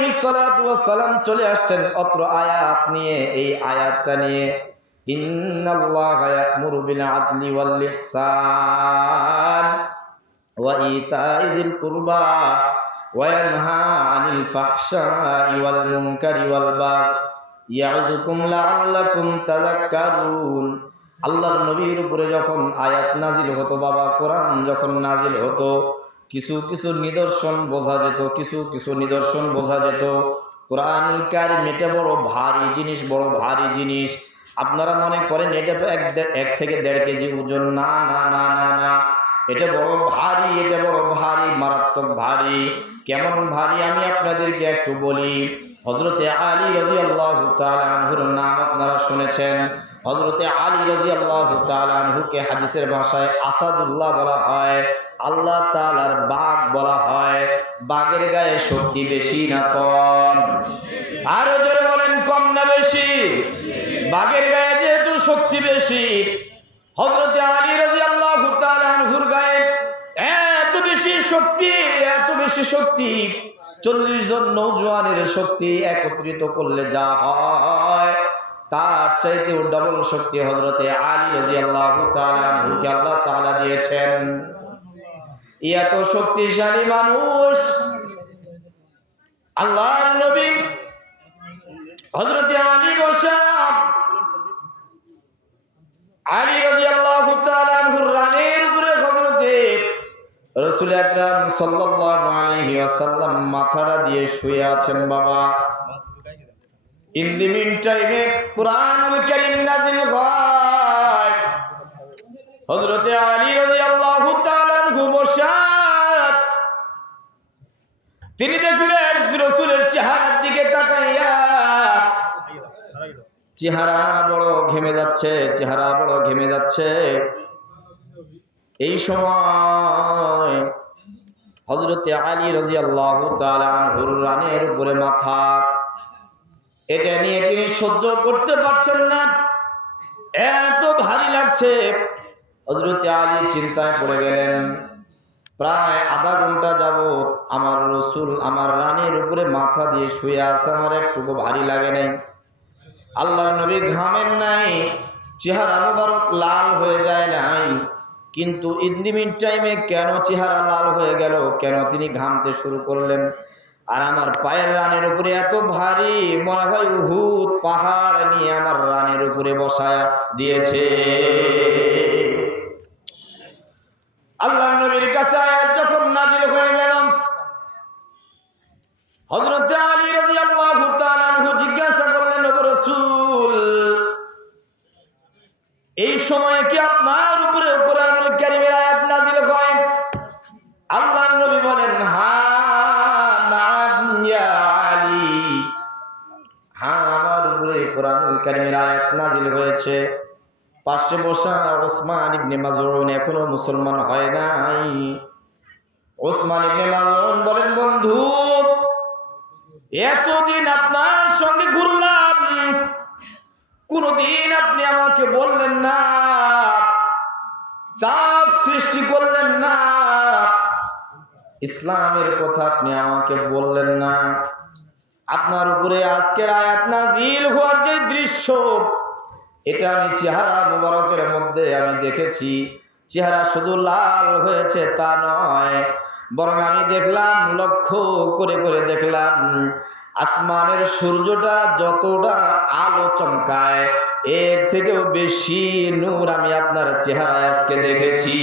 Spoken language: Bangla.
আলাইহিস সালাতু ওয়াস সালাম চলে আসছেন অত্র আয়াত নিয়ে, এই আয়াতটা নিয়ে, ইন্নাল্লাহা ইয়া'মুরু বিল আদলি ওয়াল ইহসান ওয়া ইতা'i যিল কুরবা ওয়া ইয়ানহা আনিল ফাহশাই ওয়াল মুনকারি ওয়াল বাগই ইয়া'যুকুম লাআল্লাকুম তাযাক্কারুন। আল্লাহর নবীর উপরে যখন আয়াত নাজিল হতো বাবা, কোরআন যখন নাজিল হতো, কিছু কিছু নিদর্শন বোঝা যেত, কিছু কিছু নিদর্শন বোঝা যেত। কোরআনুল কারীম এটা বড় ভারী জিনিস, বড় ভারী জিনিস। আপনারা মনে করেন এটা তো 1 থেকে 1.5 কেজি ওজন, না না না না না, এটা বড় ভারী, এটা বড় ভারী, মারাত্মক ভারী। কেমন ভারী আমি আপনাদেরকে একটু বলি। হযরতে আলী রাদিয়াল্লাহু তাআলা আনহুর নাম আপনারা শুনেছেন। হযরতে আলী রাদিয়াল্লাহু তাআলা আনহুকে হাদিসের ভাষায় আসাদুল্লাহ বলা হয়, আল্লাহ তাআলার বাঘ বলা হয়। বাঘের গায়ে শক্তি বেশি না কম? আরো জোরে বলেন, কম না বেশি? বাঘের গায়ে যেহেতু শক্তি বেশি, হযরতে আলী রাদিয়াল্লাহু তাআলা আনহুর গায়ে এত বেশি শক্তি, এত বেশি শক্তি, 40 জন নওজোয়ানের শক্তি একত্রিত করলে যা হয় তার চাইতেও ডবল শক্তি হযরতে আলী রাদিয়াল্লাহু তাআলা আনহুকে আল্লাহ তাআলা দিয়েছেন। এত শক্তিশালী মানুষ আল্লাহর নবী হযরতে আলী বসা, আলী রাদিয়াল্লাহু তাআলা আনহুর রানের উপরে হযরতে রাসূল আকরাম সাল্লাল্লাহু আলাইহি ওয়াসাল্লাম মাথাটা দিয়ে শুয়ে আছেন বাবা। ইন দি মিন টাইমে কুরআনুল কারীম নাযিল হয়। হযরতে আলী রাদিয়াল্লাহু তাআলা আনহু বসা, তিনি দেখলেন রাসূলের চেহারার দিকে তাকাইয়া চেহারা বড় ঘেমে যাচ্ছে, চেহারা বড় ঘেমে যাচ্ছে। এই সময় হযরতে আলী রাদিয়াল্লাহু তাআলা আনহুর রানের উপরে মাথা, এটা নিয়ে তিনি সহ্য করতে পারছেন না, এত ভারী লাগছে। হযরতে আলী চিন্তায় পড়ে গেলেন। প্রায় আধা ঘন্টা যাবত আমার রাসূল আমার রানের উপরে মাথা দিয়ে শুয়ে আছে, আমার একটুকু ভারী লাগে নাই। আল্লাহর নবী ঘামেন নাই, চেহারা মুবারক লাল হয়ে যায় নাই, কিন্তু ইন দি মিন টাইমে কেন চেহারা লাল হয়ে গেল, কেন তিনি ঘামতে শুরু করলেন? আর আমার পায়ের রানের উপরে এত ভারী, মনে হয় উহুদ পাহাড় নিয়ে আমার রানের উপরে বসায়া দিয়েছে। আল্লাহর নবীর কাছে আয়াত যখন নাযিল হয়ে গেল, হযরতে আলী রাদিয়াল্লাহু তাআলা আনহু জিজ্ঞাসা করলেন, ওগো রাসূল, এই সময়ে কি আপনার উপরে কোরআনুল কারীমের আয়াত নাযিল হয়? আল্লাহর নবী বলেন, হ্যাঁ নাম ইয়া আলী, হ্যাঁ আমার উপরে কোরআনুল কারীমের আয়াত নাযিল হয়েছে। পাশে বসা ওসমান ইবনে মাজউন এখনো মুসলমান হয় নাই। ওসমান ইবনে মাজউন বলেন, বন্ধু, এতদিন আপনার সঙ্গে ঘুরলাম, কোনদিন আপনি আমাকে বললেন না, চাপ সৃষ্টি করলেন না, ইসলামের কথা আপনি আমাকে বললেন না। আপনার উপরে আজকের আয়াত নাযিল হওয়ার যে দৃশ্য, এটা আমি চেহারা মুবারকের মধ্যে আমি দেখেছি। চেহারা শুধু লাল হয়েছে তা নয়, বরং আমি দেখলাম, লক্ষ্য করে করে দেখলাম, আসমানের সূর্যটা যতটা আলো চমকায় এর থেকেও বেশি নূর আমি আপনার চেহারায় আজকে দেখেছি।